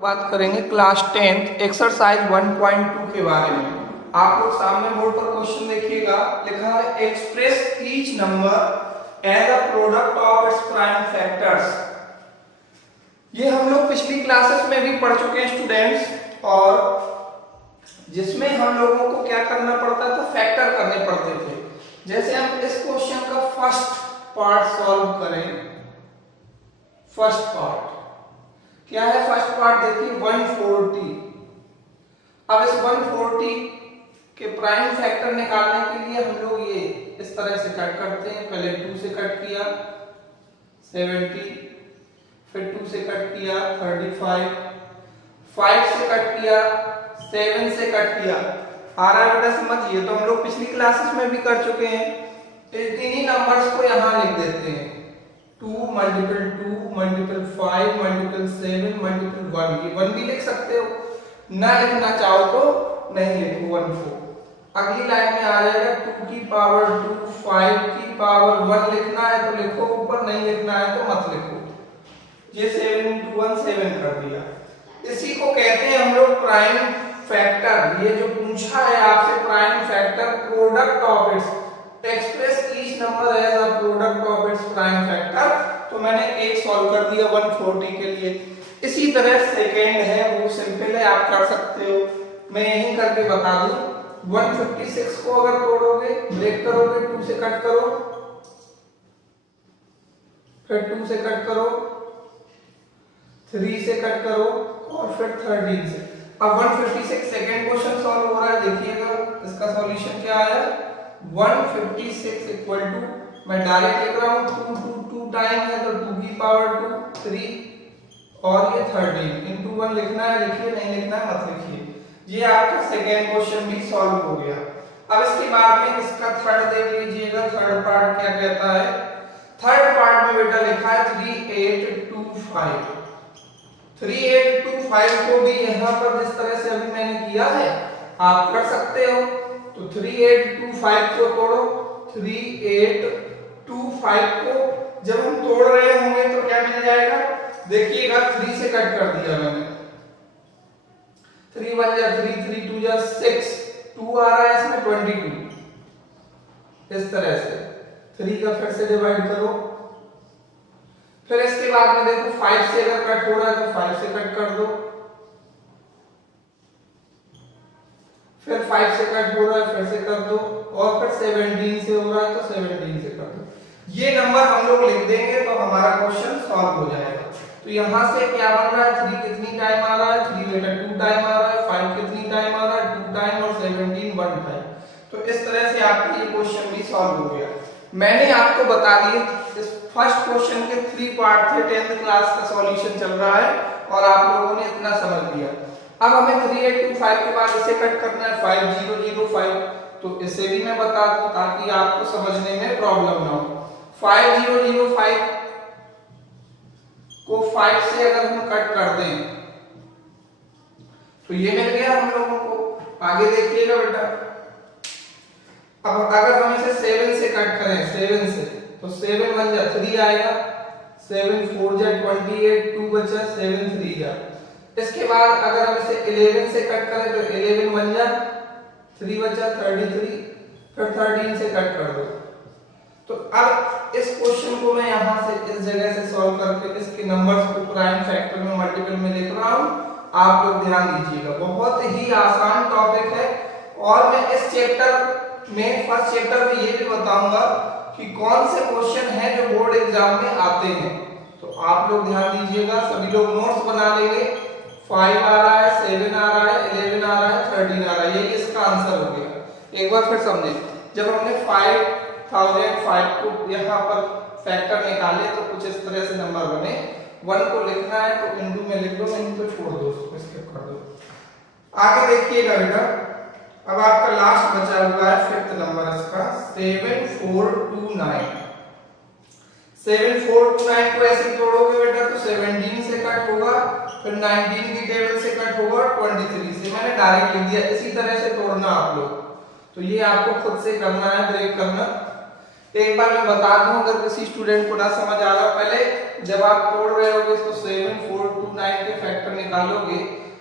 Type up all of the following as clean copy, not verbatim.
बात करेंगे class 10th exercise 1.2 के बारे में। आप लोग सामने बोर्ड पर क्वेश्चन देखिएगा, लिखा है express each number as a product of its prime factors. ये हम लोग पिछली क्लासेस में भी पढ़ चुके हैं स्टूडेंट्स, और जिसमें हम लोगों को क्या करना पड़ता था, फैक्टर करने पड़ते थे। जैसे हम इस क्वेश्चन का फर्स्ट पार्ट सॉल्व करें। फर्स्ट पार्ट क्या है? फर्स्ट पार्ट देखिए 140। अब इस 140 के प्राइम फैक्टर निकालने के लिए हम लोग ये इस तरह से कट करते हैं। पहले 2 से कट किया 70, फिर 2 से कट किया 35, 5 से कट किया 7 से कट किया। आ रहा है बेटा समझ? ये तो हम लोग पिछली क्लासेस में भी कर चुके हैं। इन्हीं नंबर्स को यहाँ लिख देते हैं, 2 मल्टीपल 2 मल्टीपल 5 मल्टीपल 7 मल्टीपल 1। ये 1 भी लिख सकते हो, ना लिखना चाहो तो नहीं लिखो 1 को। अगली लाइन में आ जाएगा 2 की पावर 2, 5 की पावर 1। लिखना है तो लिखो ऊपर, नहीं लिखना है तो मत लिखो। ये 7 into 1 7 कर दिया। इसी को कहते हैं हम लोग प्राइम फैक्टर। ये जो पूछा है आपसे prime factor, product of its, express each number as a product of its prime factor. तो मैंने एक सॉल्व कर दिया 140 के लिए। इसी तरह सेकेंड है, वो सिंपल है, आप कर सकते हो। मैं यही करके बता दूं। 156 को अगर तोड़ोगे, ब्रेक करोगे, 2 से कट करो, फिर 2 से कट करो, 3 से कट करो और फिर 13 से। अब 156 सेकेंड क्वेश्चन सॉल्व हो रहा है। देखिएगा इसका सॉल्यूशन क्या आया। 156 इक्वल टू, मैं डायरेक्ट लिख रहा हूं, 2 टाइम है तो 2 की पावर 2 3 और ये 13 into 1 लिखना है, लिखिए, नहीं लिखना है मत लिखिए। ये आपका सेकेंड क्वेश्चन भी सॉल्व हो गया। अब इसके बाद में इसका थर्ड देख लीजिएगा। थर्ड पार्ट क्या कहता है? थर्ड पार्ट में बेटा लिखा है 3825। 3825 को भी यहाँ पर जिस तरह से अभी मैंने किया है आप कर सकते हो। तो 3825 को तोड़ो। 3825 को जब हम तोड़ रहे होंगे तो क्या मिल जाएगा? देखिएगा 3 से कट कर दिया मैंने। 3 1 जा 3, 3 2 जा 6, 2 आ रहा है इसमें 22। इस तरह से 3 का फिर से डिवाइड करो। फिर इसके बाद में देखो 5 से अगर कट हो रहा है तो 5 से कट कर दो। फिर 5 से कट हो रहा है फिर से कर दो, और फिर 17 से हो रहा है तो 17 से कर दो। ये नंबर हम लोग लिख देंगे तो हमारा क्वेश्चन सॉल्व हो जाएगा। तो यहां से क्या बन रहा है? 3 कितनी टाइम आ रहा है? 3 बेटा 2 टाइम आ रहा है। 5 कितनी टाइम आ रहा है? 2 टाइम, और 17 1 टाइम। तो इस तरह से आपका ये क्वेश्चन भी सॉल्व हो गया। मैंने आपको बता दिए, इस फर्स्ट क्वेश्चन के 3 पार्ट थे। 10th क्लास का सॉल्यूशन चल रहा है और आप लोगों ने इतना समझ लिया। अब हमें 3825 के बाद इसे कट करना है 5005। तो इसे भी मैं बता दूं ताकि आपको समझने में प्रॉब्लम ना हो। 5005 को 5 से अगर हम कट कर दें तो ये मिल गया हम लोगों को। आगे देखिएगा बेटा। अब अगर हम इसे 7 से कट करें, 7 से, तो 7 1 जा 3 आएगा, 7 4 जा 28, 2 बचा, 7 3 जा। इसके बाद अगर हम इसे 11 से कट करें तो 11 1 जा 3 बचा 33, फिर 13 से कट कर दो। तो अब इस क्वेश्चन को मैं यहां से इस जगह से सॉल्व करके इसके नंबर्स को प्राइम फैक्टर में मल्टीपल में लिख रहा हूं। आप लोग ध्यान दीजिएगा, बहुत ही आसान टॉपिक है। और मैं इस चैप्टर में, फर्स्ट चैप्टर में ये भी बताऊंगा कि कौन से क्वेश्चन है जो बोर्ड एग्जाम में आते हैं। तो आप लोग ध्यान दीजिएगा, सभी लोग नोट्स बना लेंगे। 5 आ रहा है, 7 आ रहा है, 11 आ रहा है, 13 आ रहा है, ये इसका आंसर हो गया। एक बार फिर समझे, जब हमने 5005 को यहाँ पर फैक्टर निकाले तो कुछ इस तरह से नंबर बने। 1 को लिखना है तो इंटू में लिख दो, नहीं तो छोड़ दो, उसको स्किप कर दो। आगे देखिएगा बेटा, अब आपका लास्ट बचा हुआ है 5th नंबर इसका 7429। 7429 को ऐसे तोड़ोगे बेटा तो 17 से कट होगा, फिर 19 की टेबल से कट होगा, 23 से। मैंने डायरेक्ट लिख दिया। इसी तरह से तोड़ना आप लोग। तो ये आपको खुद से करना है, ब्रेक करना। एक बार मैं बता दूं अगर किसी स्टूडेंट को ना समझ आ रहा, पहले जब आप तोड़ रहे होगे तो 7 4 2 9 के फैक्टर निकालोगे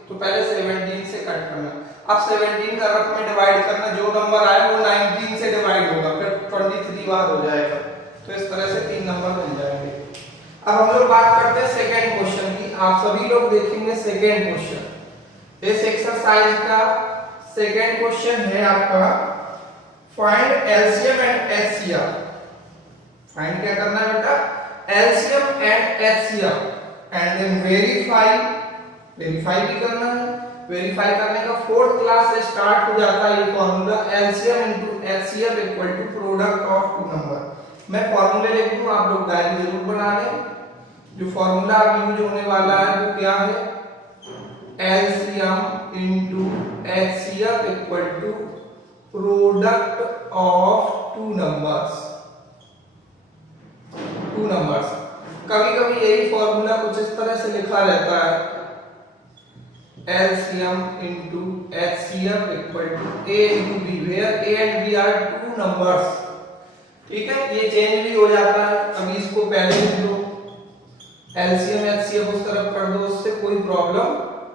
तो पहले 17 से कट करना, अब 17 का रफ में डिवाइड करना, जो नंबर आए वो 19 से डिवाइड होगा, फिर 23 बार हो जाएगा, तो इस तरह से 3 नंबर मिल जाएंगे। अब हम लोग बात करते हैं सेकंड क्वेश्चन की। आप सभी लोग देखेंगे सेकंड क्वेश्चन। इस एक्सरसाइज का सेकंड क्वेश्चन है आपका find LCM and HCF. Find क्या करना है बेटा? LCM and HCF and then verify भी करना है। वेरीफाई करने का फोर्थ क्लास से स्टार्ट हो जाता है ये formula LCM into HCF equal to product of two number. मैं फॉर्मूले लिख दूं, आप लोग डायरी जरूर बना लें। जो फॉर्मूला यूज होने वाला है वो क्या है? LCM into HCF equal to product of two numbers. कभी कभी यही फॉर्मूला कुछ इस तरह से लिखा रहता है, LCM into HCF equal to A into B, where A and B are two numbers। ठीक है, ये चेंज भी हो जाता है। अभी इसको पहले लिख दो, LCM HCF उस तरफ कर दो, उससे कोई प्रॉब्लम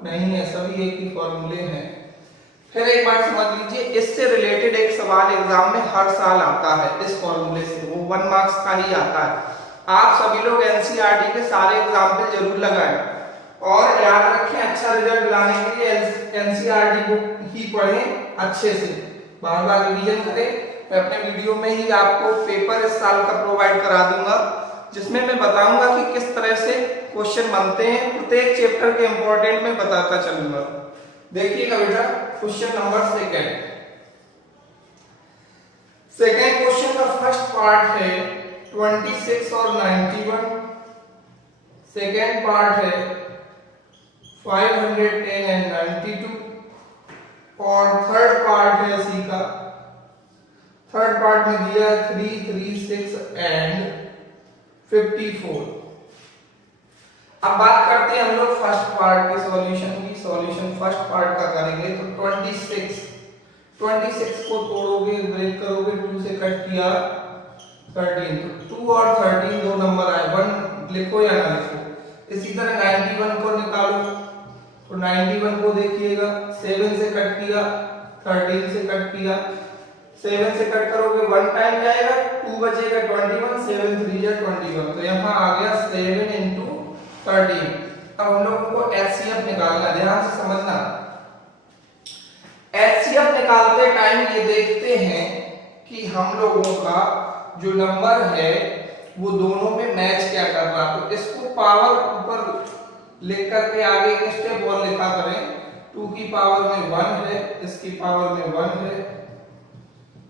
नहीं है, सभी एक ही फॉर्मूले हैं। फिर एक बार समझ लीजिए, इससे रिलेटेड एक सवाल एग्जाम में हर साल आता है इस फॉर्मूले से, वो 1 मार्क्स का ही आता है। आप सभी लोग एनसीईआरटी के सारे एग्जाम्पल जरूर लगाएं और याद रखें, अच्छा रिजल्ट लाने के लिए एनसीईआरटी बुक ही पढ़ें अच्छे से, बार बार रिवीजन करें। मैं अपने वीडियो में ही आपको पेपर इस साल का प्रोवाइड करा दूंगा, जिसमें मैं बताऊंगा कि किस तरह से क्वेश्चन बनते हैं, प्रत्येक चैप्टर के इंपॉर्टेंट में बताता चलूंगा। देखिएगा बेटा, क्वेश्चन नंबर सेकंड क्वेश्चन का फर्स्ट पार्ट है 26 और 91, सेकेंड पार्ट है 510 एंड 92 और थर्ड पार्ट है सी का। थर्ड पार्ट में दिया 3, 3, 6 एंड 54। अब बात करते हैं हम लोग फर्स्ट पार्ट के सॉल्यूशन की। सॉल्यूशन फर्स्ट पार्ट का करेंगे तो 26 को तोड़ोगे, ब्रेक करोगे, 2 से कट किया 13, तो 2 और 13 दो नंबर आए, 1 लिखो या ना लिखो। इसी तरह 91 को निकालो, तो 91 को देखिएगा, 7 से कट किया, 13 से कट किया, 7 से कट करोगे 1 टाइम जाएगा, 2 बचेगा 21, 7 3 या 21, तो यहाँ आ गया 7 into 13। अब हम लोगों को एचसीएफ निकालना, ध्यान से समझना। एचसीएफ निकालते टाइम ये देखते हैं कि हम लोगों का जो नंबर है वो दोनों में मैच क्या कर रहा है। तो इसको पावर ऊपर लिख करके आगे एक स्टेप और लिखा करें, 2 की पावर में 1 है, इसकी पावर में 1 है,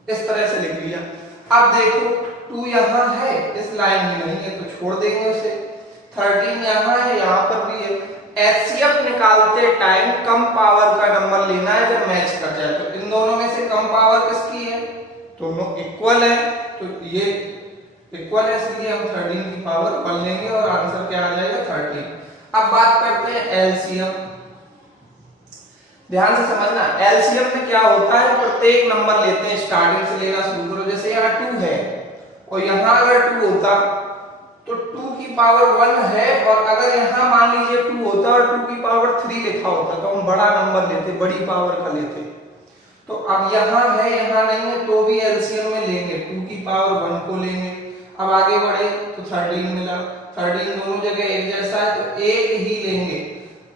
इस तरह से लिख लिया। अब देखो 2 यहाँ है, इस लाइन में नहीं है तो छोड़ देंगे उसे, 13 यहाँ है, यहाँ पर भी है। एचसीएफ निकालते टाइम कम पावर का नंबर लेना है जब मैच कर जाए, तो इन दोनों में से कम पावर किसकी है? दोनों इक्वल है, तो ये इक्वल है, इसलिए हम 13 की पावर 1 लेंगे और आंसर क्या आ जाएगा 13। अब बात करते हैं एलसीएम। ध्यान से समझना, एलसीएम में क्या होता है, प्रत्येक नंबर लेते हैं, स्टार्टिंग से लेना शुरू करो। जैसे यहाँ 2 है और यहाँ अगर 2 होता तो 2 की पावर 1 है, और अगर यहाँ मान लीजिए 2 होता और 2 की पावर 3 लिखा होता तो हम बड़ा नंबर लेते, बड़ी पावर का लेते। तो अब यहाँ है, यहाँ नहीं है, तो भी एलसीएम में लेंगे, 2 की पावर 1 को लेंगे। अब आगे बढ़े तो 13 मिला, 13 दोनों जगह एक जैसा है तो एक ही लेंगे।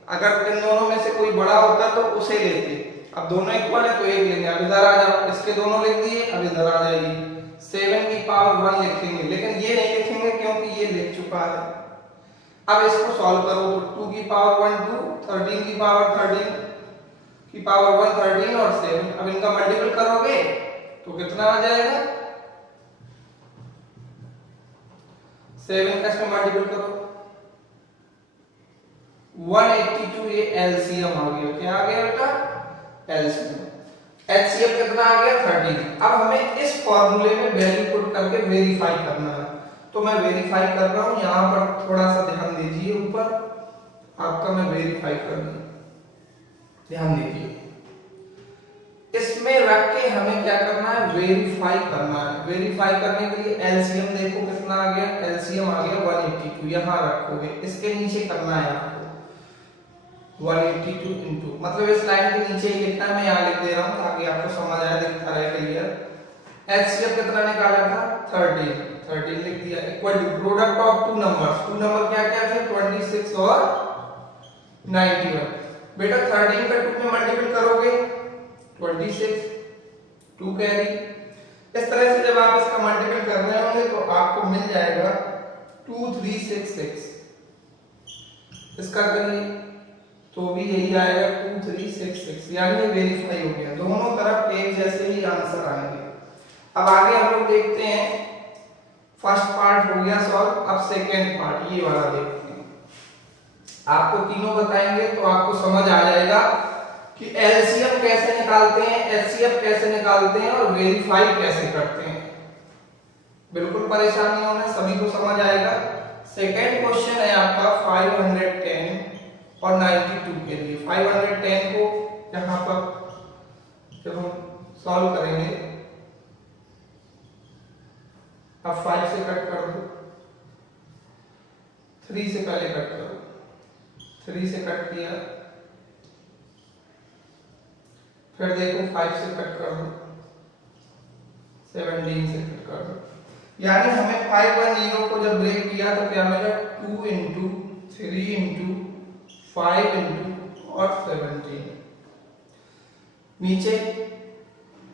अगर इन दोनों में से कोई बड़ा होता तो उसे लेते, अब दोनों इक्वल है तो एक लेंगे। अब इधर आ जाओ, इसके दोनों लिख दिए, अब इधर आ जाएगी, 7 की पावर 1 लिखेंगे, लेकिन ये नहीं लिखेंगे क्योंकि ये लिख चुका है। अब इसको सॉल्व करो, तो 2 की पावर 1 2, 13 की पावर 13 की पावर 1 13 और 7। अब इनका मल्टीपल करोगे तो कितना आ जाएगा, 7 का इसमें मल्टीपल करो 182, ये एलसीएम आ गया। क्या आ गया बेटा? एलसीएम। एचसीएफ कितना आ गया 13। अब हमें इस फॉर्मूले में वैल्यू पुट करके वेरीफाई करना है, तो मैं वेरीफाई कर रहा हूं, यहां पर थोड़ा सा ध्यान दीजिए, ऊपर आपका मैं वेरीफाई कर रहा हूं, ध्यान दीजिए। इसमें रख के हमें क्या करना है, वेरीफाई करना है। वेरीफाई करने के लिए एलसीएम देखो कितना आ गया, एलसीएम आ गया 182, यहां रखोगे, इसके नीचे करना है आपको 182 इनटू, मतलब इस लाइन के नीचे ही लिखना है, मैं यहां लिख दे रहा हूं ताकि आपको समझ आए, दिखता रहे क्लियर। एलसीएम कितना निकाला था 13 लिख दिया, equal to product of two number क्या क्या थे 26 और 91। बेटा 13 का 2 में मल्टीपल करोगे 26, 2 कैरी, इस तरह से जब आप इसका मल्टीपल कर रहे होंगे तो आपको मिल जाएगा 2366। इसका करिए तो भी यही आएगा 2366, यानी वेरीफाई हो गया, दोनों तरफ एक जैसे ही आंसर आएंगे। अब आगे हम लोग देखते हैं, फर्स्ट पार्ट हो गया सॉल्व, अब सेकेंड पार्ट ये वाला देखते हैं। आपको तीनों बताएंगे तो आपको समझ आ जाएगा कि एलसीएम कैसे निकालते हैं, एचसीएफ कैसे निकालते हैं और वेरीफाई कैसे करते हैं। बिल्कुल परेशान नहीं होना, सभी को समझ आएगा। सेकेंड क्वेश्चन है आपका 510 और 92 के लिए। 510 को यहां पर जब हम सॉल्व करेंगे, अब 5 से कट कर दो, 3 से पहले कट करो, 3 से कट किया, फिर देखो 5 से कट कर दो, 17 से कट कर दो, यानी हमें 510 को जब ब्रेक किया तो क्या मिला 2 इंटू 3 इंटू 5 इंटू और 17 नीचे।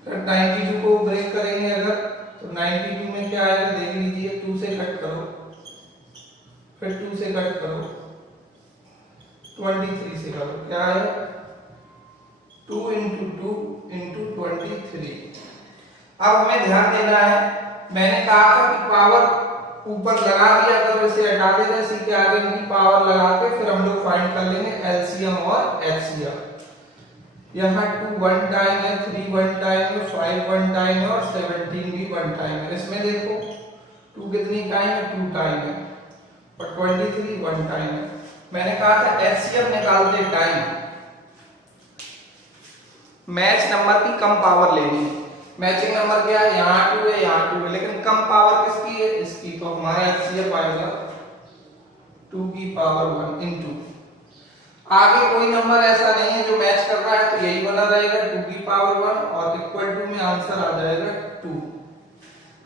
फिर 92 को ब्रेक करेंगे अगर तो 92 में क्या आएगा देख लीजिए, 2 से कट करो, फिर 2 से कट करो, 23 से करो, क्या है 2 इंटू 2 इंटू 23। अब हमें ध्यान देना है, मैंने कहा था कि पावर ऊपर लगा दिया तो इसे हटा देना, इसी के आगे की पावर लगा के फिर हम लोग फाइंड कर लेंगे एलसीएम और एचसीएफ। यहाँ 2 1 टाइम है, 3 1 टाइम है, 5 1 टाइम है और 17 भी 1 टाइम है। इसमें देखो 2 कितनी टाइम है 2 टाइम है और 23 1 टाइम है। मैंने कहा था एचसीएफ निकालते टाइम मैच नंबर की कम पावर लेनी है। मैचिंग नंबर क्या है, यहाँ 2 है यहाँ 2 है, लेकिन कम पावर किसकी है इसकी, तो हमारा एचसीएफ आएगा 2 की पावर 1 इंटू, आगे कोई नंबर ऐसा नहीं है जो मैच कर रहा है तो यही बना रहेगा 2 की पावर 1 और इक्वल टू में आंसर आ जाएगा 2।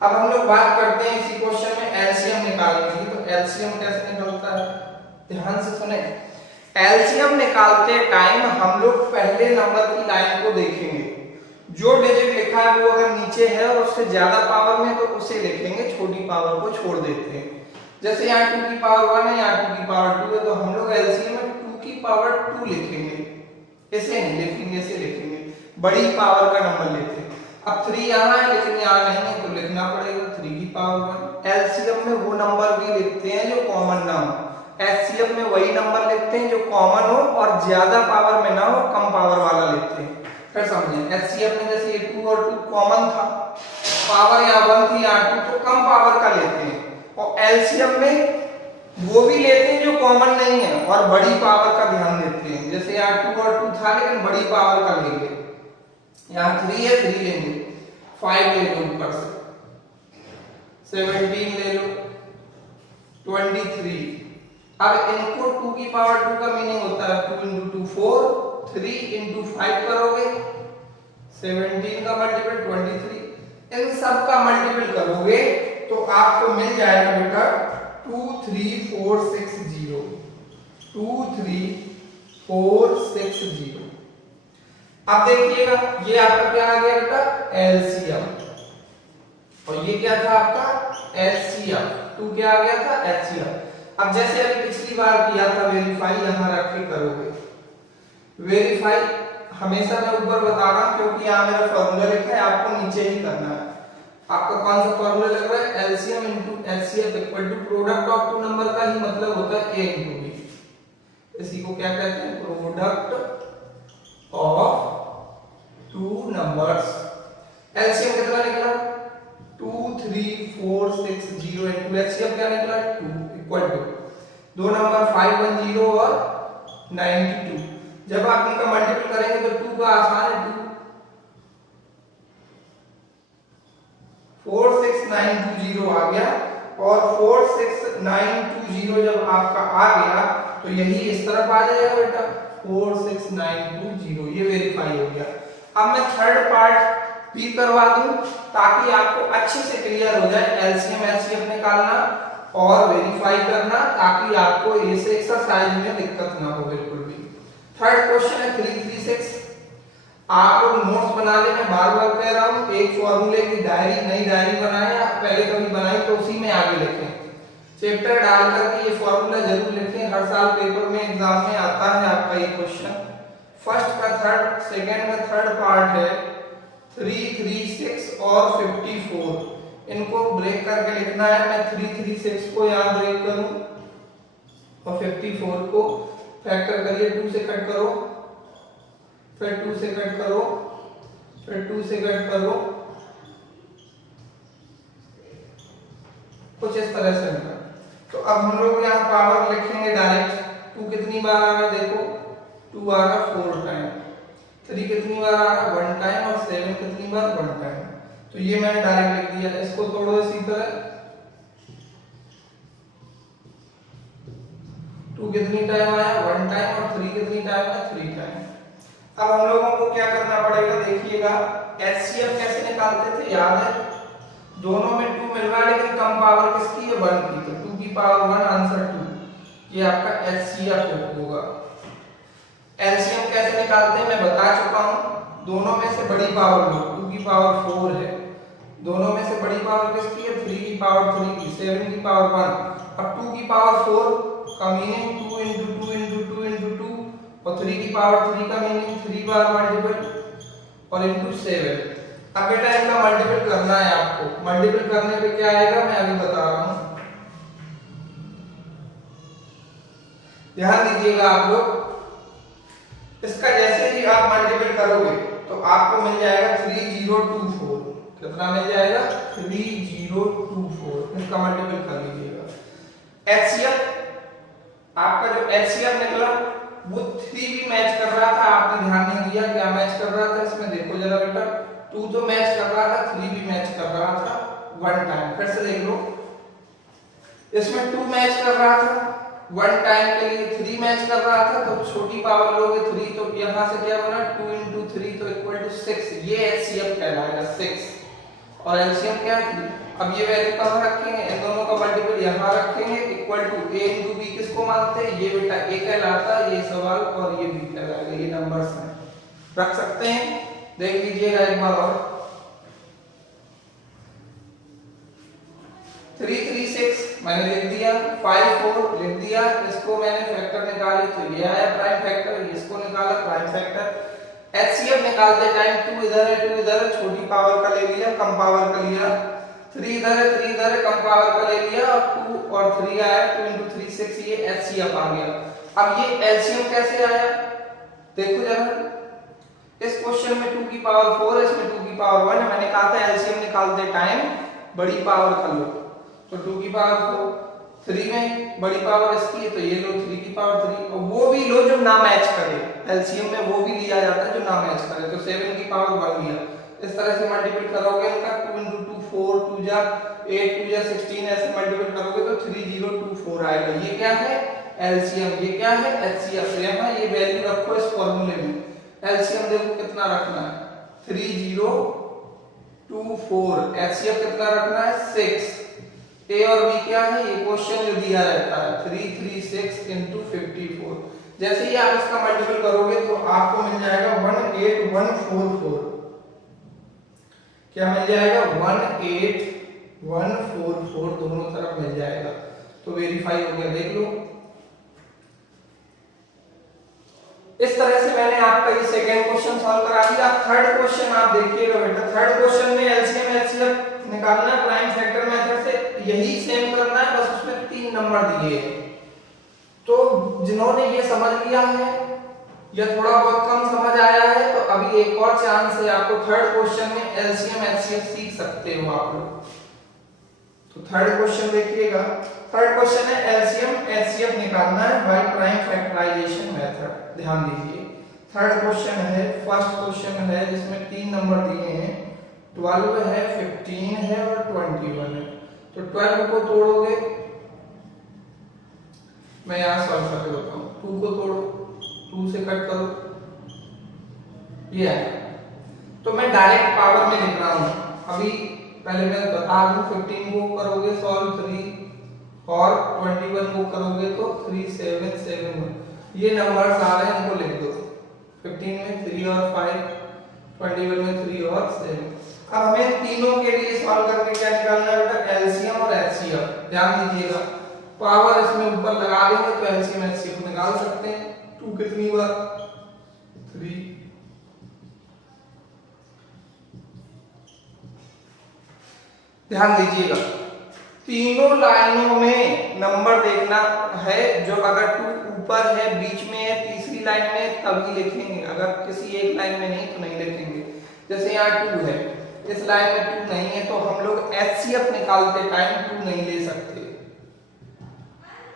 अब हम लोग बात करते हैं इसी क्वेश्चन में एलसीएम निकालने की, तो एलसीएम कैसे निकलता है, ध्यान से सुने। एलसीएम निकालते टाइम हम लोग पहले नंबर की लाइन को देखेंगे, जो डिजिट लिखा है वो अगर नीचे है और उससे ज्यादा पावर में तो उसे लिखेंगे, छोटी पावर को छोड़ देते हैं। जैसे यहाँ 2 की पावर 1 है, यहाँ 2 की पावर 2 है, तो हम लोग एलसीएम में 2 की पावर 2 लिखेंगे, इसे नहीं लिखेंगे, इसे लिखेंगे, बड़ी पावर का नंबर लेते हैं। अब 3 यहाँ है लेकिन यहाँ नहीं है तो लिखना पड़ेगा 3 की पावर 1। एलसीएम में वो नंबर भी लिखते हैं जो कॉमन ना हो, एचसीएफ में वही नंबर लिखते हैं जो कॉमन हो और ज्यादा पावर में ना हो, कम पावर वाला लिखते हैं। फिर समझें, एचसीएफ में जैसे ये 2 और 2 कॉमन था, पावर यहाँ 1 थी यहाँ 2, तो कम पावर का लेते हैं, और एलसीएम में वो भी लेते हैं जो कॉमन नहीं है और बड़ी पावर का ध्यान देते हैं। जैसे यहाँ 2 और 2 था लेकिन बड़ी पावर का लेंगे, यहाँ 3 है 3 लेंगे, 5 ले लो ऊपर से, 17 ले लो, 23। अब इनको 2 की पावर 2 का मीनिंग होता है 2 इंटू 2 4, 3 इंटू 5 करोगे 17 का मल्टीपल 23, इन सब का मल्टीपल करोगे तो आपको मिल जाएगा बेटा 23460, 23460। अब देखिएगा ये आपका क्या आ गया बेटा एलसीएम, और ये क्या था आपका एचसीएफ, 2 क्या आ गया था एचसीएफ। अब जैसे अभी पिछली बार किया था वेरीफाई, यहां रख के करोगे वेरीफाई, हमेशा मैं ऊपर बता रहा हूं क्योंकि यहां मेरा फॉर्मूला लिखा है, आपको नीचे ही करना है। आपका कौन सा फॉर्मूला लग रहा है, LCM into HCF equal to product of two number का ही मतलब होता है ए इनटू बी, इसी को क्या कहते हैं product of two numbers. LCM कितना निकला 23460 इनटू एचसीएफ क्या निकला 2 इक्वल टू दो नंबर 510 और 92। जब आप इनका मल्टीपल करेंगे तो 2 का आसान है 2 46920 आ गया, और 46920 जब आपका आ गया तो यही इस तरफ आ जाएगा बेटा 46920, ये वेरीफाई हो गया। अब मैं थर्ड पार्ट भी करवा दूं ताकि आपको अच्छे से क्लियर हो जाए एलसीएम एचसीएफ निकालना और वेरीफाई करना, ताकि आपको इस एक्सरसाइज में दिक्कत ना हो बिल्कुल भी। थर्ड क्वेश्चन है 336। आप लोग नोट्स बना ले, मैं बार बार कह रहा हूं, एक फॉर्मूले की डायरी, नई डायरी बनाएं, आप पहले कभी बनाई तो उसी में आगे लिखें, चैप्टर डाल करके ये फॉर्मूला जरूर लिखें। हर साल पेपर में एग्जाम में आता है आपका ये क्वेश्चन। फर्स्ट का थर्ड, सेकंड का थर्ड पार्ट है 336 और 54, इनको ब्रेक करके लिखना है। मैं 336 को यहाँ ब्रेक करूं और 54 को फैक्टर करिए, 2 से कट करो, फिर 2 से कट करो, फिर 2 से कट करो, कुछ इस तरह से होगा। तो अब हम लोग यहाँ पावर लिखेंगे डायरेक्ट। 2 कितनी बार आ रहा है देखो, 2 आ रहा 4 टाइम, 3 कितनी बार आ रहा 1 टाइम, और 7 कितनी बार 1 टाइम। तो ये मैंने डायरेक्ट लिख दिया। इसको तोड़ो इसी तरह, 2 कितनी टाइम आया 1 टाइम, और 3 कितनी टाइम आया 3 टाइम। अब हम लोगों को क्या करना पड़ेगा देखिएगा, एचसीएफ कैसे निकालते थे याद है, दोनों में 2 मिल रहा है लेकिन कम पावर किसकी है 1 की, तो 2 की पावर 1 आंसर 2, ये आपका एचसीएफ होगा। एलसीएम कैसे निकालते हैं मैं बता चुका हूं, दोनों में से बड़ी पावर लो, 2 की पावर 4 है, दोनों में से बड़ी पावर किसकी है 3 की पावर 3 की, 7 की पावर 1। अब 2 की पावर 4 का मीनिंग 2 into 2 into 2 into 2, और 3 की पावर 3 का मीनिंग 3 बार मल्टीपल और इनटू 7। अब बेटा इनका मल्टीपल करना है आपको, मल्टीपल करने पे क्या आएगा मैं अभी बता रहा हूं, ध्यान दीजिएगा आप लोग। इसका जैसे ही आप मल्टीपल करोगे तो आपको मिल जाएगा 3024, कितना मिल जाएगा 3024, इसका मल्टीपल कर लीजिएगा। एचसीएफ आपका जो एचसीएफ निकला वो 3 भी मैच कर रहा था, आपने ध्यान नहीं दिया क्या मैच कर रहा था इसमें, देखो जरा बेटा 2 तो मैच कर रहा था, 3 भी मैच कर रहा था 1 टाइम। फिर से देख लो, इसमें 2 मैच कर रहा था 1 टाइम के लिए, 3 मैच कर रहा था, तो छोटी पावर लोगे 3, तो यहां से क्या बना 2 into 3 तो इक्वल टू 6, ये एचसीएफ कहलाएगा 6। और एलसीएम क्या है, अब ये वैल्यू कहां रखेंगे, इन दोनों का मल्टीपल यहां रखेंगे, equal to a into b किसको मानते हैं, ये बेटा a कहलाता है ये सवाल, और ये b कहलाएगा, ये नंबर्स हैं, रख सकते हैं। देख लीजिएगा एक बार और, 336 मैंने लिख दिया, 54 लिख दिया, इसको मैंने फैक्टर निकाले तो ये आया प्राइम फैक्टर, इसको निकाला प्राइम फैक्टर। एचसीएफ निकालते टाइम 2 इधर है 2 इधर है, छोटी पावर का ले लिया कम पावर का लिया, 3 इधर है 3 इधर है, कम पावर का ले लिया, और 2 और 3 आया, 2 into 3 6, ये एचसीएफ आ गया। अब ये एलसीएम कैसे आया देखो जरा, इस क्वेश्चन में 2 की पावर 4 है, इसमें 2 की पावर 1 है, मैंने कहा था एलसीएम निकालते टाइम बड़ी पावर का लो, तो 2 की पावर 4, 3 में बड़ी पावर इसकी है तो ये लो 3 की पावर 3, और वो भी लो जो ना मैच करे, एलसीएम में वो भी लिया जाता है जो ना मैच करे, तो 7 की पावर 1 लिया। इस तरह से मल्टीपल करोगे इनका, 2 into 2 4, 2 जा 8, 2 जा 16, ऐसे मल्टीपल करोगे तो 3024 आएगा। ये क्या है एलसीएम, ये क्या है एचसीएफ। यहाँ ये वैल्यू रखो इस फॉर्मूले में, एलसीएम देखो कितना रखना है 3024, एचसीएफ कितना रखना है 6। ए और बी क्या है, ये क्वेश्चन जो दिया रहता है 336 into 54। जैसे ही आप इसका मल्टीपल करोगे तो आपको मिल जाएगा 18144, क्या मिल जाएगा 18144, दोनों तरफ मिल जाएगा, तो वेरीफाई हो गया। देख लो इस तरह से मैंने आपका ये सेकंड क्वेश्चन सॉल्व करा दिया। थर्ड क्वेश्चन आप देखिएगा बेटा, थर्ड क्वेश्चन में एलसीएम एचसीएफ निकालना है प्राइम फैक्टर मेथड से, यही सेम करना है, बस उसमें 3 नंबर दिए हैं। तो जिन्होंने ये समझ लिया है या थोड़ा बहुत कम समझ आया है, तो अभी एक और चांस है आपको, थर्ड क्वेश्चन में एलसीएम एचसीएफ सीख सकते हो आप लोग। तो थर्ड क्वेश्चन देखिएगा, थर्ड क्वेश्चन है एलसीएम एचसीएफ निकालना है बाय प्राइम फैक्टराइजेशन मेथड। ध्यान दीजिए थर्ड क्वेश्चन है, फर्स्ट क्वेश्चन है जिसमें 3 नंबर दिए हैं, 12 है, 15 है और 21 है। तो 12 को तोड़ोगे, मैं यहाँ सॉल्व करके बताऊँ। 2 को तोड़ो, 2 से कट करो, ये है। तो मैं डायरेक्ट पावर में लिख रहा हूँ। अभी पहले मैं बता दूं, 15 को करोगे सॉल्व 3 और 21 को करोगे तो 3 7 7 1। ये नंबर्स आ रहे हैं, इनको लिख दो। 15 में 3 और 5, 21 में 3 और 7। अब हमें तीनों के लिए सॉल्व करके क्या निकालना है बेटा? एलसीएम और एचसीएफ। ध्यान दीजिएगा, पावर इसमें ऊपर लगा देंगे तो एलसीएम एचसीएफ निकाल सकते हैं। 2 कितनी बार? 3। ध्यान दीजिएगा, तीनों लाइनों में नंबर देखना है। जो अगर 2 ऊपर है, बीच में है, तीसरी लाइन में, तभी लिखेंगे। अगर किसी एक लाइन में नहीं तो नहीं लिखेंगे। जैसे यहाँ 2 है, इस लाइन में 2 नहीं है तो हम लोग एचसीएफ निकालते टाइम 2 नहीं ले सकते।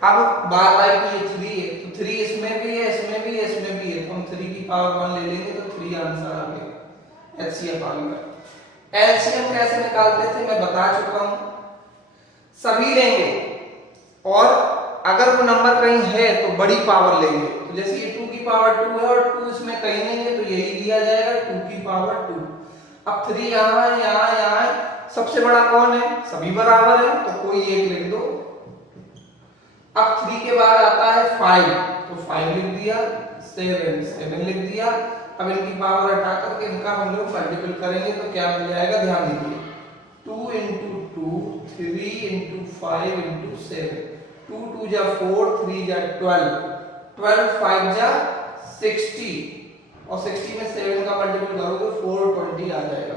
अब बात आई कि ये 3 है, तो 3 इसमें भी है, इसमें भी है, इसमें भी है, तो हम 3 की पावर 1 ले लेंगे तो 3 आंसर आ गया, एचसीएफ आ गया। एलसीएम कैसे निकालते थे मैं बता चुका हूं। सभी लेंगे और अगर वो नंबर कहीं है तो बड़ी पावर लेंगे। तो जैसे ये 2 की पावर 2 है और 2 इसमें कहीं नहीं है तो यही दिया जाएगा, 2 की पावर 2। अब 3 यहाँ है, यहाँ यहाँ है, सबसे बड़ा कौन है? सभी बराबर है तो कोई एक लिख दो। अब 3 के बाद आता है 5, तो 5 लिख दिया, 7 लिख दिया। अब इनकी पावर हटा करके इनका हम लोग मल्टीपल करेंगे तो क्या मिल जाएगा? ध्यान दीजिए, 2 × 2, 3 × 5 × 7, 2 2 जा 4, 3 जा 12, 12 5 जा 60 और 60 में 7 का मल्टीपल करोगे 420 आ जाएगा।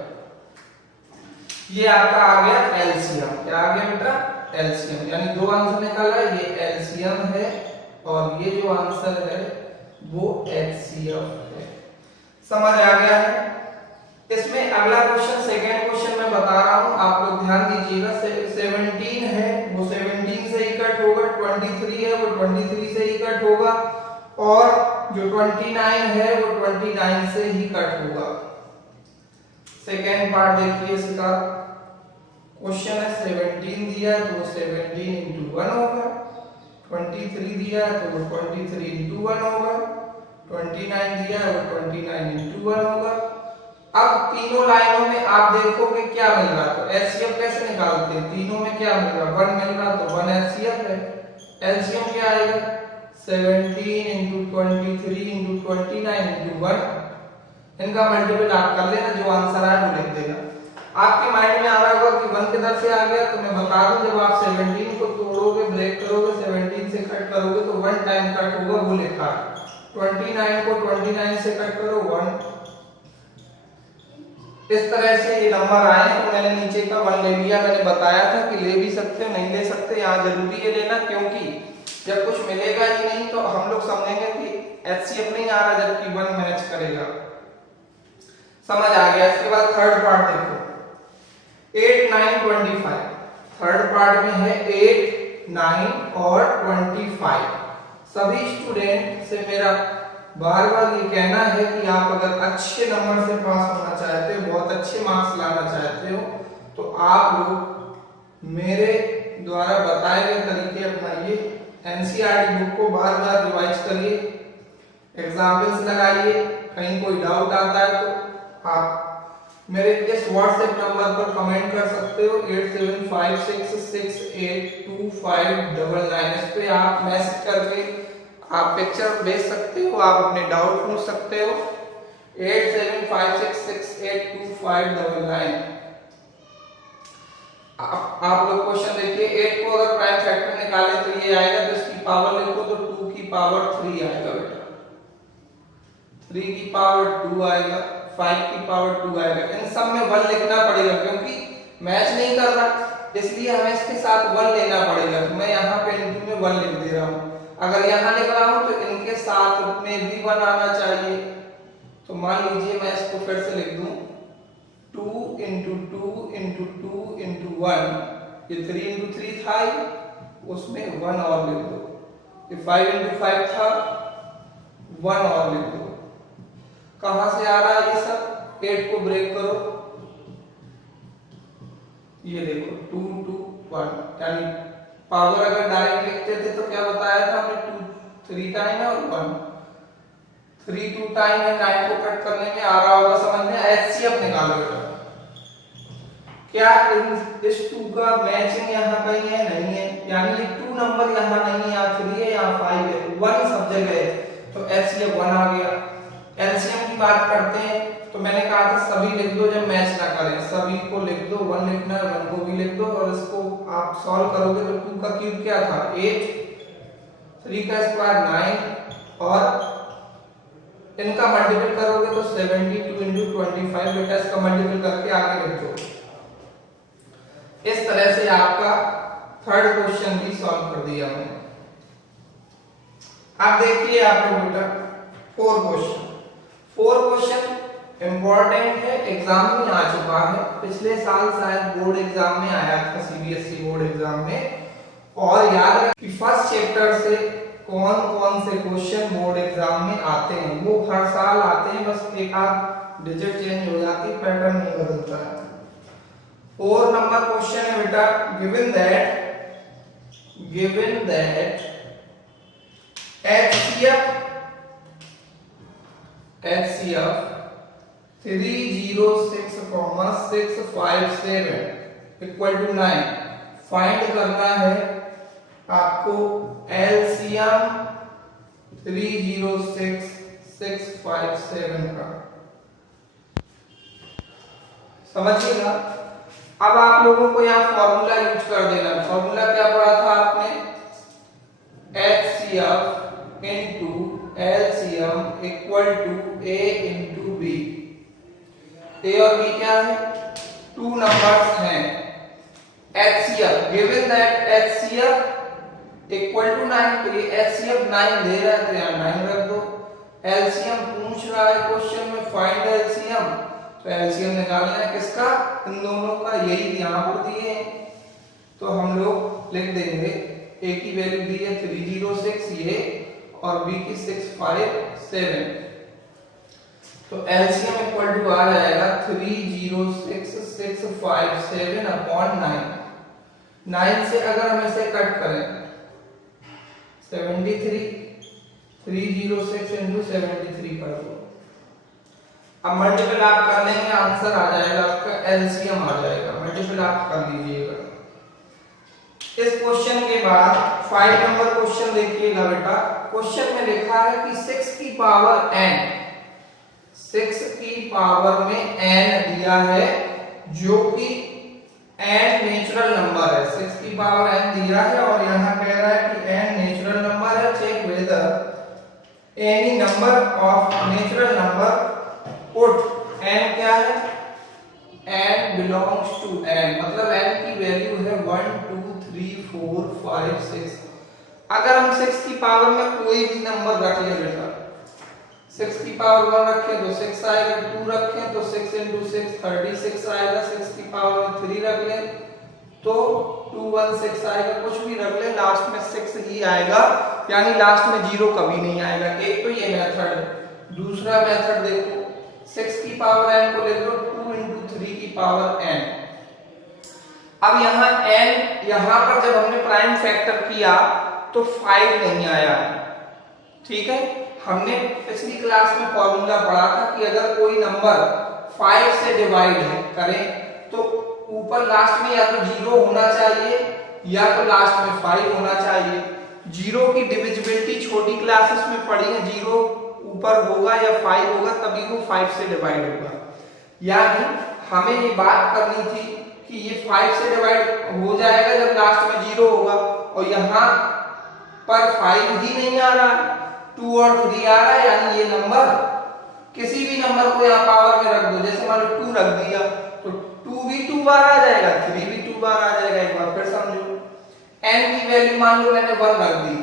ये आपका आ गया एलसीएम। क्या आ गया बेटा? एलसीएम। यानी 2 आंसर निकाला, ये एलसीएम है और ये जो आंसर है वो एचसीएफ है। समझ आ गया है? इसमें अगला क्वेश्चन, सेकंड क्वेश्चन मैं बता रहा हूं, आप लोग ध्यान दीजिएगा। 17 है वो 17 से ही कट होगा, 23 है वो 23 से ही कट होगा और जो 29 है वो 29 से ही कट होगा। सेकंड पार्ट देखिए इसका। क्वेश्चन है 17 दिया है तो 17 × 1 होगा, 23 दिया है तो वो 23 × 1 होगा, 29 दिया है वो 29 × 1 होगा। अब तीनों लाइनों में आप देखोगे क्या मिल रहा है, तो एचसीएफ कैसे निकालते हैं? तीनों में क्या मिल रहा है? 1 मिल रहा तो 1 एचसीएफ है। एलसीएम क्या आएगा? 17 × 23 × 29 × 1। इनका मल्टीपल आप कर लेना, जो आंसर आए वो लिख देना। आपके माइंड में आ रहा होगा कि 1 किधर से आ गया, तो मैं बता दूं, जब आप 17 को तोड़ोगे, ब्रेक करोगे, 17 से कट करोगे तो 1 टाइम कट होगा, वो लिखा। 29 को 29 से कट करो 1। इस तरह से ये नंबर आए तो मैंने नीचे का 1 ले लिया। मैंने बताया था कि ले भी सकते हो, नहीं ले सकते, यहाँ जरूरी है लेना, क्योंकि जब कुछ मिलेगा ही नहीं तो हम लोग समझेंगे कि एचसीएफ नहीं आ रहा जबकि 1 मैच करेगा। समझ आ गया? इसके बाद थर्ड पार्ट देखो, 8 9 25। थर्ड पार्ट में है 8 9 और 25। सभी स्टूडेंट से मेरा बार बार ये कहना है कि आप अगर अच्छे नंबर से पास होना चाहते हो, बहुत अच्छे मार्क्स लाना चाहते हो, तो आप लोग मेरे द्वारा बताए गए तरीके अपनाइए। एनसीईआरटी बुक को बार बार रिवाइज करिए, एग्जाम्पल्स लगाइए। कहीं कोई डाउट आता है तो आप मेरे इस व्हाट्सएप नंबर पर कमेंट कर सकते हो, 8756682599। इस पे आप मैसेज करके आप पिक्चर भेज सकते हो, आप अपने डाउट पूछ सकते हो। 8756682599। आप लोग क्वेश्चन देखिए, 8 को अगर प्राइम फैक्टर निकाले तो ये आएगा, तो इसकी पावर लिखो तो 2 की पावर 3 आएगा बेटा, 3 की पावर 2 आएगा, 5 की पावर 2 आएगा। इन सब में 1 लिखना पड़ेगा क्योंकि मैच नहीं कर रहा, इसलिए हमें इसके साथ 1 लेना पड़ेगा। तो मैं यहाँ पे इनटू में 1 लिख दे रहा हूँ। अगर यहाँ लिख रहा हूँ तो इनके साथ में भी 1 आना चाहिए। तो मान लीजिए मैं इसको फिर से लिख दूं, 2 × 2 × 2 × 1। ये 3 × 3 था, उसमें 1 और लिख दो। ये 5 × 5 था, 1 और लिख दो। कहां से आ रहा है ये सब? 8 को ब्रेक करो, ये देखो 2 2 1, यानी पावर अगर डायरेक्ट लिखते थे तो क्या बताया था हमने, 2 3 टाइम है और 1 3 2 टाइम है। 9 को कट करने में आ रहा होगा समझ में। एचसीएफ निकालो बेटा, क्या इस 2 का मैचिंग यहाँ कहीं है, नहीं है, यानी ये 2 नंबर यहाँ नहीं है, यहाँ 3 है, यहाँ 5 है, 1 सब जगह है, तो एचसीएफ 1 आ गया। एलसीएम की बात करते हैं तो मैंने कहा था सभी लिख दो जब मैच ना करें, सभी को लिख दो, 1 लिखना है 1 को भी लिख दो, और इसको आप सॉल्व करोगे तो 2 का क्यूब क्या था 8, 3 का स्क्वायर 9, और इनका मल्टीपल करोगे तो 72 into 25, बेटा इसका मल्टीपल करके आगे लिख दो। इस तरह से आपका थर्ड क्वेश्चन भी सॉल्व कर दिया हमने। अब देखिए आप लोग बेटा 4 क्वेश्चन इंपॉर्टेंट है, एग्जाम में आ चुका है, पिछले साल शायद बोर्ड एग्जाम में आया था, सीबीएसई बोर्ड एग्जाम में। और याद रखें कि फर्स्ट चैप्टर से कौन कौन से क्वेश्चन बोर्ड एग्जाम में आते हैं, वो हर साल आते हैं, बस एक आध डिजिट चेंज हो जाती है, पैटर्न नहीं बदलता है। 4 नंबर क्वेश्चन है बेटा, given that HCF 306,657 equal to 9, find करना है आपको एलसीएम 306,657 का, समझिएगा। अब आप लोगों को यहाँ फॉर्मूला यूज कर देना। फॉर्मूला क्या पढ़ा था आपने, HCF into LCM equal to A into B। A और B क्या है, 2 नंबर्स हैं। HCF given that HCF equal to 9, तो ये HCF 9 दे रहा है तो यहाँ 9 रख दो। LCM पूछ रहा है क्वेश्चन में, फाइंड LCM, तो LCM निकालना है किसका, इन दोनों का, यही यहाँ पर दिए हैं, तो हम लोग लिख देंगे A की वैल्यू दी है 306 ये, और B की 657, तो LCM इक्वल टू आ जाएगा 306,657 अपॉन 9। 9 से अगर हम इसे कट करें 73, 306 into 73 कर दो। अब मल्टीपल आप कर लेंगे, आंसर आ जाएगा आपका, एलसीएम आ जाएगा, मल्टीपल आप कर लीजिएगा। इस क्वेश्चन के बाद 5 नंबर क्वेश्चन देखिएगा बेटा। क्वेश्चन में लिखा है कि 6 की पावर n, 6 की पावर में n दिया है, जो कि n नेचुरल नंबर है। 6 की पावर n दिया है और यहाँ कह रहा है कि n नेचुरल नंबर है, check whether any number of natural number put n क्या है, n बिलोंग्स टू n, मतलब n की वैल्यू है 1 2 3 4 5 6। अगर हम 6 की पावर में कोई भी नंबर रख ले बेटा, 6 की पावर 1 रखें तो 6 आएगा, 2 रखें तो 6 into 6 36 आएगा, 6 की पावर में 3 रख लें तो 216 आएगा, कुछ भी रख लें लास्ट में 6 ही आएगा, यानी लास्ट में 0 कभी नहीं आएगा। एक तो ये मेथड है। दूसरा मेथड देखो, 6 की पावर n को ले लो 2 into 3 की पावर n। अब यहाँ n, यहाँ पर जब हमने प्राइम फैक्टर किया तो 5 नहीं आया, ठीक है। हमने पिछली क्लास में फॉर्मूला पढ़ा था कि अगर कोई नंबर 5 से डिवाइड करें तो ऊपर लास्ट में या तो 0 होना चाहिए या तो लास्ट में 5 होना चाहिए। 0 की डिविजिबिलिटी छोटी क्लासेस में पढ़ी है, 0 ऊपर होगा या 5 होगा तभी वो 5 से डिवाइड होगा। यानी हमें ये बात करनी थी कि ये 5 से डिवाइड हो जाएगा जब लास्ट में 0 होगा, और यहाँ पर 5 ही नहीं आ रहा, 2 और 3 आ रहा है, यानी ये नंबर किसी भी नंबर को यहाँ पावर में रख दो, जैसे मान लो 2 रख दिया तो 2 भी 2 बार आ जाएगा, 3 भी 2 बार आ जाएगा। एक बार फिर समझो, n की वैल्यू मान लो मैंने 1 रख दी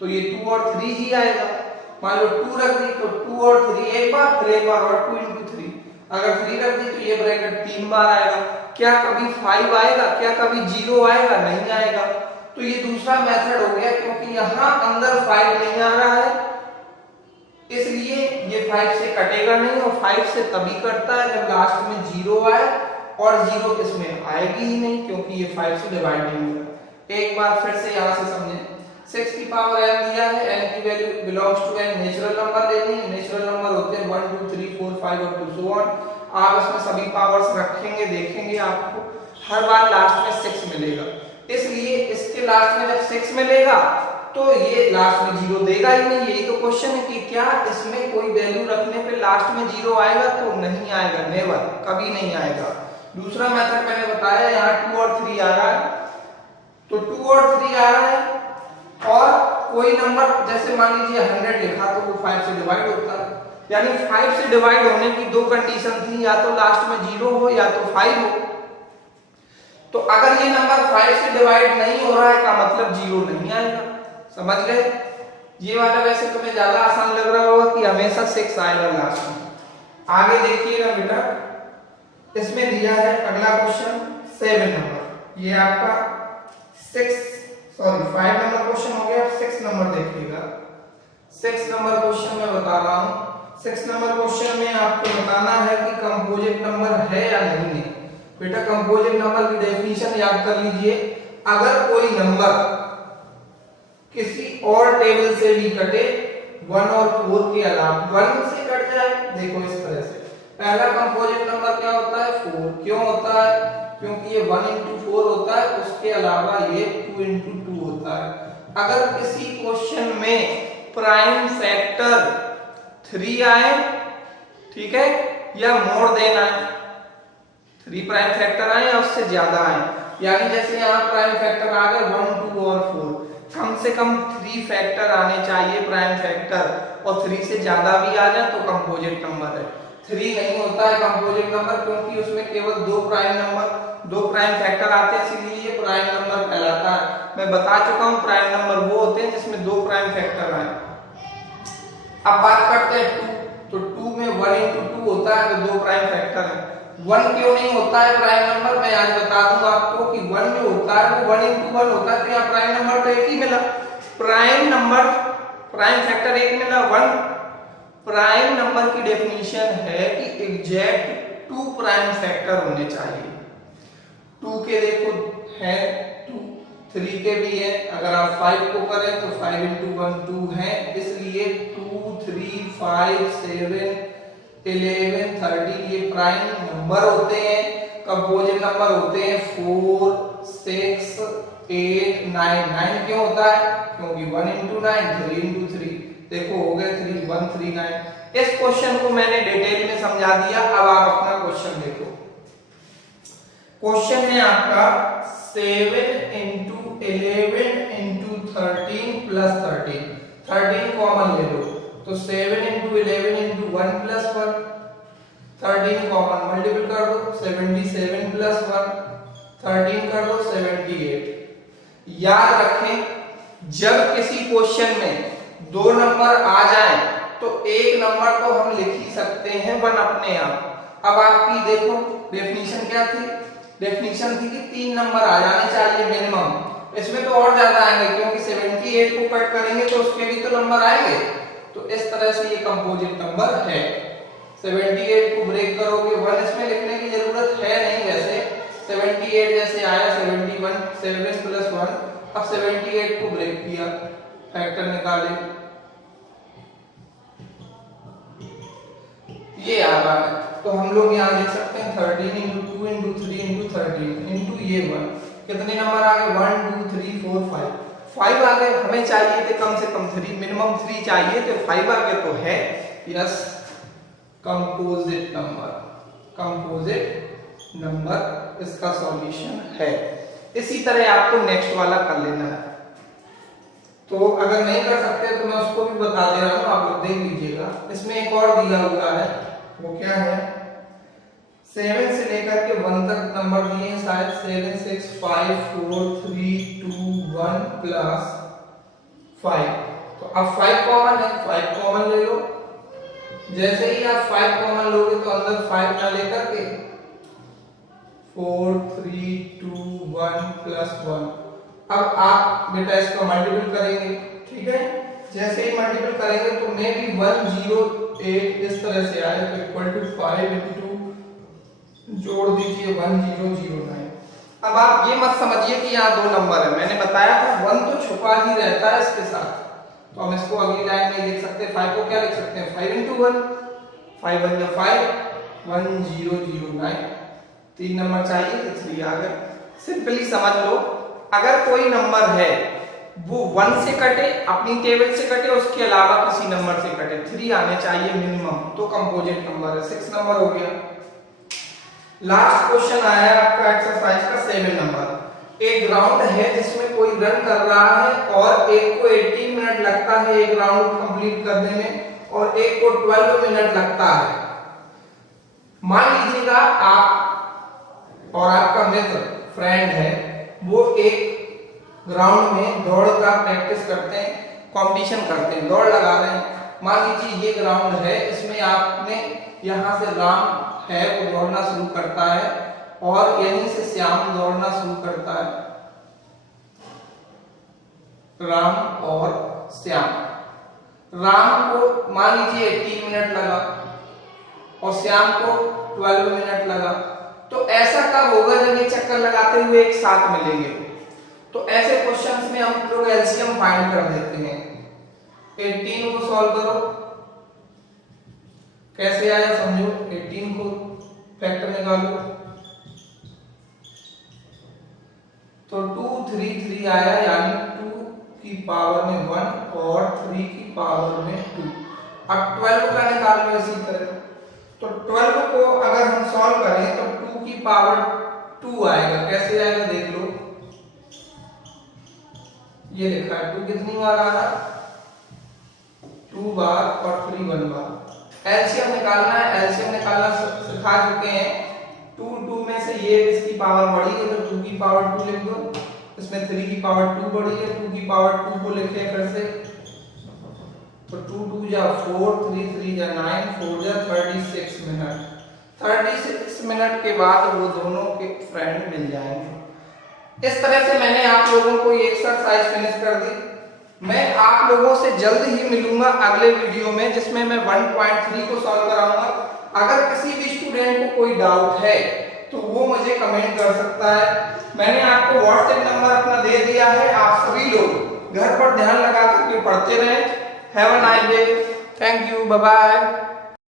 तो ये 2 और 3 ही आएगा। मान लो 2 रख दी तो 2 और 3 एक बार, फिर एक बार और 2 into 3। अगर 3 रख दी तो ये ब्रैकेट 3 बार आएगा। क्या कभी 5 आएगा, क्या कभी 0 आएगा, नहीं आएगा। तो ये दूसरा मेथड हो गया, क्योंकि यहाँ अंदर 5 नहीं आ रहा है इसलिए ये 5 से कटेगा नहीं, और 5 से तभी कटता है जब लास्ट में 0 आए और जीरो इसमें आएगी ही नहीं क्योंकि ये 5 से डिवाइड नहीं होगा। एक बार फिर से यहाँ से समझें, 6 की पावर n दिया है, n की value belongs to n, natural number लेनी है, नेचुरल नंबर होते हैं 1 2 3 4 5 अप टू सो ऑन। आप इसमें सभी पावर्स रखेंगे, देखेंगे आपको हर बार लास्ट में 6 मिलेगा, इसलिए इसके लास्ट में जब 6 मिलेगा तो ये लास्ट में जीरो देगा ही नहीं। यही तो क्वेश्चन है कि क्या इसमें कोई वैल्यू रखने पे लास्ट में जीरो आएगा, तो नहीं आएगा, नेवर, कभी नहीं आएगा। दूसरा मेथड मैंने बताया, यहाँ 2 और 3 आ रहा है, तो 2 और 3 आ रहा है और कोई नंबर जैसे मान लीजिए 100 लिखा तो वो 5 से डिवाइड होता है, यानी 5 से डिवाइड होने की दो कंडीशन थी, या तो लास्ट में जीरो हो या तो 5 हो। तो अगर ये नंबर 5 से डिवाइड नहीं हो रहा है का मतलब जीरो नहीं आएगा, समझ गए। ये वाला वैसे तुम्हें ज्यादा आसान लग रहा होगा कि हमेशा 6 आएगा लास्ट में। आगे देखिएगा बेटा, इसमें दिया है अगला क्वेश्चन 7 नंबर, ये आपका 5 नंबर क्वेश्चन हो गया। 6 नंबर देखिएगा, 6 नंबर क्वेश्चन में बता रहा हूं। 6 नंबर क्वेश्चन में आपको बताना है कि कंपोजिट नंबर है या नहीं है। बेटा कंपोजिट नंबर की डेफिनेशन याद कर लीजिए, अगर कोई नंबर किसी और टेबल से भी कटे 1 और 4 के अलावा 1 से कट जाए, देखो इस तरह से, पहला कंपोजिट नंबर क्या होता है 4, क्यों होता है, क्योंकि ये 1 into 4 होता है, उसके अलावा ये 2 into 2 होता है। अगर किसी क्वेश्चन में प्राइम फैक्टर 3 आए, ठीक है, या मोर देन आए, 3 प्राइम फैक्टर आए या उससे ज्यादा आए, यानी जैसे यहाँ प्राइम फैक्टर आ गए 1 2 और 4, कम से कम 3 फैक्टर आने चाहिए प्राइम फैक्टर, और 3 से ज्यादा भी आ जाए तो कंपोजिट नंबर है। 3 नहीं होता है कंपोजिट नंबर, क्योंकि उसमें केवल 2 प्राइम फैक्टर आते हैं, इसीलिए ये प्राइम नंबर कहलाता है। मैं बता चुका हूँ प्राइम नंबर वो होते हैं जिसमें 2 प्राइम फैक्टर आए। अब बात करते हैं 2, तो 2 में 1 into 2 होता है, तो 2 प्राइम फैक्टर है। 1 क्यों नहीं होता है प्राइम नंबर, मैं आज बता दूंगा आपको कि 1 जो होता है वो 1 into 1 होता है, तो यहाँ प्राइम नंबर तो एक ही मिला, प्राइम फैक्टर एक मिला 1। प्राइम नंबर की डेफिनेशन है कि एग्जैक्ट 2 प्राइम फैक्टर होने चाहिए। 2 के देखो है 2, 3 के भी है, अगर आप 5 को करें तो 5 into 1 2 है, इसलिए 2 3 5 7 11 13 ये प्राइम नंबर होते हैं। कंपोजिट नंबर होते हैं 4 6 8 9। 9 क्यों होता है, क्योंकि 1 into 9 3 into 3, देखो हो गए 3 1 3 9। इस क्वेश्चन को मैंने डिटेल में समझा दिया। अब आप अपना क्वेश्चन देखो। क्वेश्चन है आपका 7 into 11 into 13 plus 13, 13 कॉमन ले लो, तो 7 into 11 into 1 plus 1, 13 common multiple कर दो, 77 plus 1, 13 कर दो 78। याद रखें, जब किसी क्वेश्चन में 2 नंबर आ जाए तो एक नंबर तो हम लिख ही सकते हैं 1 अपने आप। अब आपकी देखो डेफिनेशन क्या थी, डेफिनेशन थी कि 3 नंबर आ जाने चाहिए मिनिमम, इसमें तो और ज्यादा आएंगे क्योंकि 78 को कट करेंगे तो उसके भी तो नंबर आएंगे। तो इस तरह से ये कंपोजिट नंबर है। 78 को ब्रेक करोगे 1 इसमें लिखने की जरूरत है नहीं, वैसे 78 जैसे आया 71 7 plus 1, अब 78 को ब्रेक किया, फैक्टर निकाले, ये आ रहा है, तो हम लोग यहाँ लिख सकते हैं 13 into 2 into 3 into 13 into ये 1, कितने नंबर आ गए 1 2 3 4 5 आ गए। हमें चाहिए थे कम से कम 3, मिनिमम 3 चाहिए, तो 5 आ गए तो है यस कंपोजिट नंबर इसका सॉल्यूशन है। इसी तरह आपको नेक्स्ट वाला कर लेना है, तो अगर नहीं कर सकते तो मैं उसको भी बता दे रहा हूँ, आप लोग देख लीजिएगा। इसमें एक और दिया हुआ है, वो क्या है 7 से लेकर के 1 तक नंबर दिए हैं शायद, 7 6 5 4 3 2 1 प्लस 5, तो अब 5 कॉमन है, 5 कॉमन ले लो। जैसे ही आप 5 कॉमन लोगे तो अंदर 5 ना लेकर के 4 3 2 1 प्लस 1, अब आप बेटा इसका मल्टीपल करेंगे, ठीक है। जैसे ही मल्टीपल करेंगे तो मे भी 108 इस तरह से आए, तो इक्वल टू 5 into जोड़ दीजिए 1009। अब आप ये मत समझिए कि यहाँ दो नंबर है, मैंने बताया था 1 तो छुपा ही रहता है इसके साथ, तो हम इसको अगली लाइन में लिख सकते हैं। 5 को क्या लिख सकते हैं, 5 into 1, 5 1 5, 1009। 3 नंबर चाहिए तो 3 आ गए। सिंपली समझ लो, अगर कोई नंबर है वो 1 से कटे, अपनी टेबल से कटे, उसके अलावा किसी नंबर से कटे, 3 आने चाहिए मिनिमम, तो कंपोजिट नंबर है। 6 नंबर हो गया। लास्ट क्वेश्चन आया आपका एक्सरसाइज का 7 नंबर। एक ग्राउंड है जिसमें कोई रन कर रहा है और एक को 18 मिनट लगता है एक राउंड कंप्लीट करने में और एक को 12 मिनट लगता है। मान लीजिएगा आप और आपका मित्र फ्रेंड है, वो एक ग्राउंड में दौड़ का प्रैक्टिस करते हैं, कंपटीशन करते हैं, दौड़ लगा रहे हैं। मान लीजिए ये ग्राउंड है, इसमें आपने यहाँ से राम है वो दौड़ना शुरू करता है और यहीं से श्याम दौड़ना शुरू करता है। राम और श्याम। राम को मान लीजिए 18 मिनट लगा और श्याम को 12 मिनट लगा। तो ऐसा कब होगा जब ये चक्कर लगाते हुए एक साथ मिलेंगे। तो ऐसे क्वेश्चंस में हम लोग एलसीएम फाइंड कर देते हैं। 18 को सॉल्व करो, कैसे आया समझो। 18 को फैक्टर निकालो तो 2 3 3 आया, यानी 2 की पावर में 1 और 3 की पावर में 2। अब 12 का निकाल लो इसी तरह। तो 12 को अगर हम सॉल्व करें तो 2 की पावर 2 आएगा। कैसे आएगा देख लो, ये लिखा है 2 कितनी बार आ रहा है, 2 बार और 3 1 बार। एलसीएम निकालना है, एलसीएम निकालना सिखा चुके हैं। 2 में से ये इसकी पावर बढ़ी है तो 2 की पावर 2 लिख दो, इसमें 3 की पावर 2 बढ़ी है, 2 की पावर 2 को लिखे फिर से, तो 2 2 जा 4, 3 3 जा 9, 4 जा 36 मिनट। 36 मिनट के बाद वो दोनों के फ्रेंड मिल जाएंगे। इस तरह से मैंने आप लोगों को ये एक्सरसाइज फिनिश कर दी। मैं आप लोगों से जल्द ही मिलूंगा अगले वीडियो में, जिसमें मैं 1.3 को सॉल्व कराऊंगा। अगर किसी भी स्टूडेंट को कोई डाउट है तो वो मुझे कमेंट कर सकता है। मैंने आपको व्हाट्सएप नंबर अपना दे दिया है, आप सभी लोग घर पर ध्यान लगा करके पढ़ते रहें। Have a nice day, thank you, bye bye.